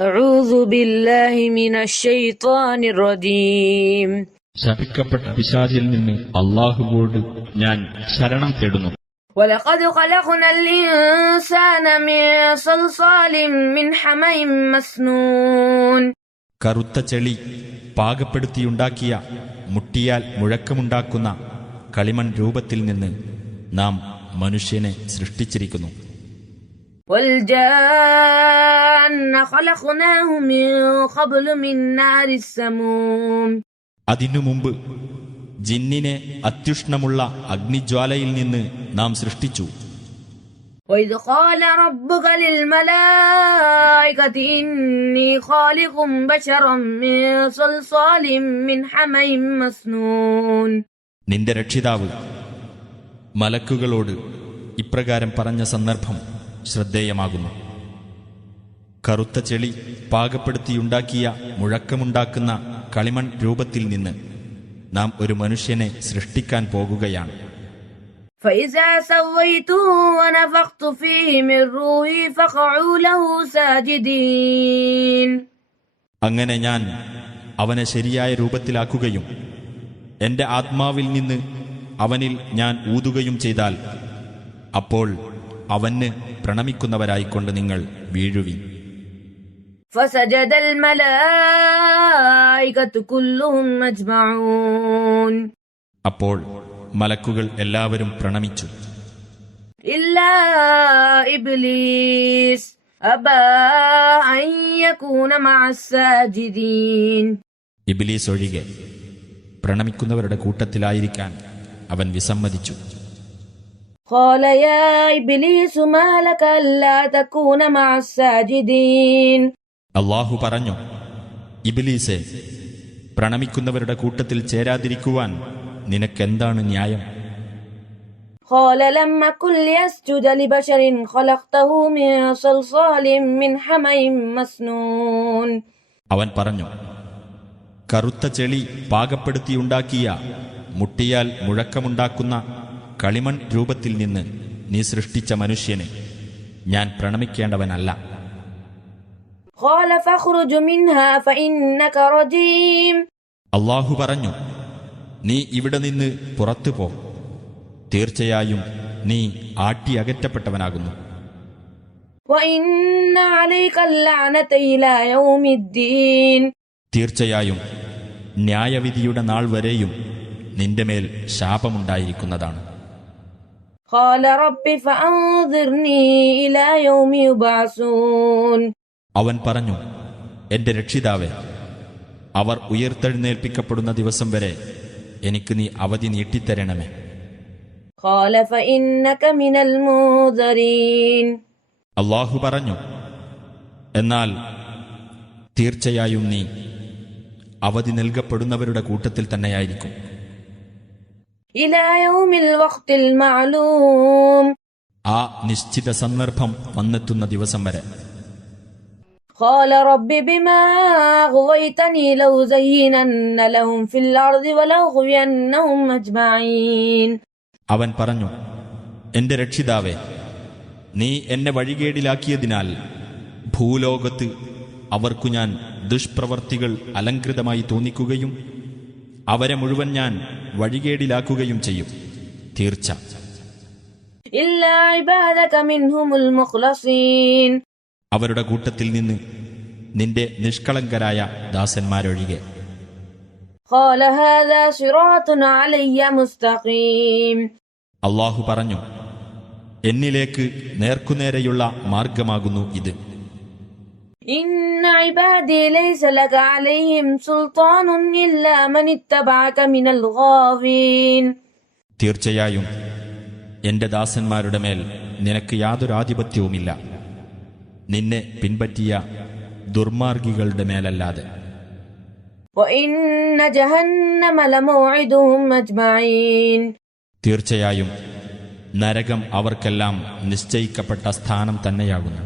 أعوذ بالله من الشيطان الرجيم. ശപിക്കപ്പെട്ട പിശാചിൽ നിന്ന് അല്ലാഹുവോട് ഞാൻ ശരണം തേടുന്നു. ولقد خلقنا الإنسان من صلصال من حمإ مسنون. കറുത്ത ചെളി പാകപ്പെടുത്തിയുണ്ടാക്കിയ മുട്ടിയാൽ മുഴക്കമുണ്ടാക്കുന്ന കളിമൺ രൂപത്തിൽ നിന്ന് നാം മനുഷ്യനെ സൃഷ്ടിച്ചിരിക്കുന്നു. والجان خلقناه من قبل من نار السموم. അതിനു മുമ്പ് ജിന്നിനെ അത്യുഷ്ണമുള്ള അഗ്നിജ്വാലയിൽ നിന്ന് നാം സൃഷ്ടിച്ചു. وإذ قال ربك للملائكة إني خالق بشرا من صلصال من حمإ مسنون. നിന്റെ രക്ഷിതാവ് മലക്കുകളോട് ഇപ്രകാരം പറഞ്ഞ സന്ദർഭം ശ്രദ്ധേയമാകുന്നു. കറുത്ത ചെളി പാകപ്പെടുത്തിയുണ്ടാക്കിയ മുഴക്കമുണ്ടാക്കുന്ന കളിമൺ രൂപത്തിൽ നിന്ന് നാം ഒരു മനുഷ്യനെ സൃഷ്ടിക്കാൻ പോകുകയാണ്. فإذا سويته ونفخت فيه من روحي فقعوا له ساجدين. അങ്ങനെ ഞാൻ അവനെ ശരിയായ രൂപത്തിലാക്കുകയും എന്റെ ആത്മാവിൽ നിന്ന് അവനിൽ ഞാൻ ഊതുകയും ചെയ്താൽ അപ്പോൾ അവന് പ്രണമിക്കുന്നവരായിക്കൊണ്ട് നിങ്ങൾ വീഴുവിൻ. فسجد الملائكة كلهم أجمعون. അപ്പോൾ മലക്കുകൾ എല്ലാവരും പ്രണമിച്ചു. إلا إبليس أبى أن يكون مع الساجدين. ഇബ്ലീസ് ഒഴികെ പ്രണമിക്കുന്നവരുടെ കൂട്ടത്തിലായിരിക്കാൻ അവൻ വിസമ്മതിച്ചു. قال يا إبليس ما لك ألا تكون مع الساجدين. അല്ലാഹു പറഞ്ഞു, ഇബ്ലീസേ, പ്രണമിക്കുന്നവരുടെ കൂട്ടത്തിൽ ചേരാതിരിക്കുവാൻ നിനക്കെന്താണ് ന്യായം? قال لم أكن لأسجد لبشر خلقته من صلصال من حمإ مسنون. അവൻ പറഞ്ഞു, കറുത്ത ചെളി പാകപ്പെടുത്തിയുണ്ടാക്കിയ മുട്ടിയാൽ മുഴക്കമുണ്ടാക്കുന്ന കളിമൺ രൂപത്തിൽ നിന്ന് നീ സൃഷ്ടിച്ച മനുഷ്യനെ ഞാൻ പ്രണമിക്കേണ്ടവനല്ല. قال فاخرج منها فإنك رجيم. അല്ലാഹു പറഞ്ഞു, നീ ഇവിടെ നിന്ന് പുറത്തു പോ, തീർച്ചയായും നീ ആട്ടിയകറ്റപ്പെട്ടവനാകുന്നു. وإن عليك اللعنة إلى يوم الدين. തീർച്ചയായും ന്യായവിധിയുടെ നാൾ വരെയും നിന്റെ മേൽ ശാപമുണ്ടായിരിക്കുന്നതാണ്. قال رب فأنظرني إلى يوم يبعثون. അവൻ പറഞ്ഞു, എന്റെ രക്ഷിതാവേ, അവർ ഉയർത്തെഴുന്നേൽപ്പിക്കപ്പെടുന്ന ദിവസം വരെ എനിക്ക് നീ അവധി നീട്ടിത്തരണമേ. قال فإنك من المنذرين. അല്ലാഹു പറഞ്ഞു, എന്നാൽ തീർച്ചയായും നീ അവധി നൽകപ്പെടുന്നവരുടെ കൂട്ടത്തിൽ തന്നെയായിരിക്കും. إلى يوم الوقت المعلوم. ആ നിശ്ചിത സന്ദർഭം വന്നെത്തുന്ന ദിവസം വരെ. قال رب بما أغويتني لأزينن لهم في الأرض ولأغوينهم أجمعين. അവൻ പറഞ്ഞു, എന്റെ രക്ഷിതാവേ, നീ എന്നെ വഴികേടിലാക്കിയതിനാൽ ഭൂലോകത്ത് അവർക്കു ഞാൻ ദുഷ്പ്രവർത്തികൾ അലങ്കൃതമായി തോന്നിക്കുകയും അവരെ മുഴുവൻ ഞാൻ വഴികേടിലാക്കുകയും ചെയ്യും. തീർച്ച إلا عبادك منهم المخلصين. അവരുടെ കൂട്ടത്തിൽ നിന്ന് നിന്റെ നിഷ്കളങ്കരായ ദാസന്മാരൊഴികെ. قال هذا صراط علي مستقيم. അല്ലാഹു പറഞ്ഞു, എന്നിലേക്ക് നേർക്കുനേരെയുള്ള മാർഗമാകുന്നു ഇത്. إن عبادي ليس لك عليهم سلطان إلا من اتبعك من الغاوين. തീർച്ചയായും എന്റെ ദാസന്മാരുടെ മേൽ നിനക്ക് യാതൊരു ആധിപത്യവുമില്ല, നിന്നെ പിൻപറ്റിയ ദുർമാർഗികളുടെ മേലല്ലാതെ. وإن جهنم لموعدهم أجمعين. തീർച്ചയായും നരകം അവർക്കെല്ലാം നിശ്ചയിക്കപ്പെട്ട സ്ഥാനം തന്നെയാകുന്നു.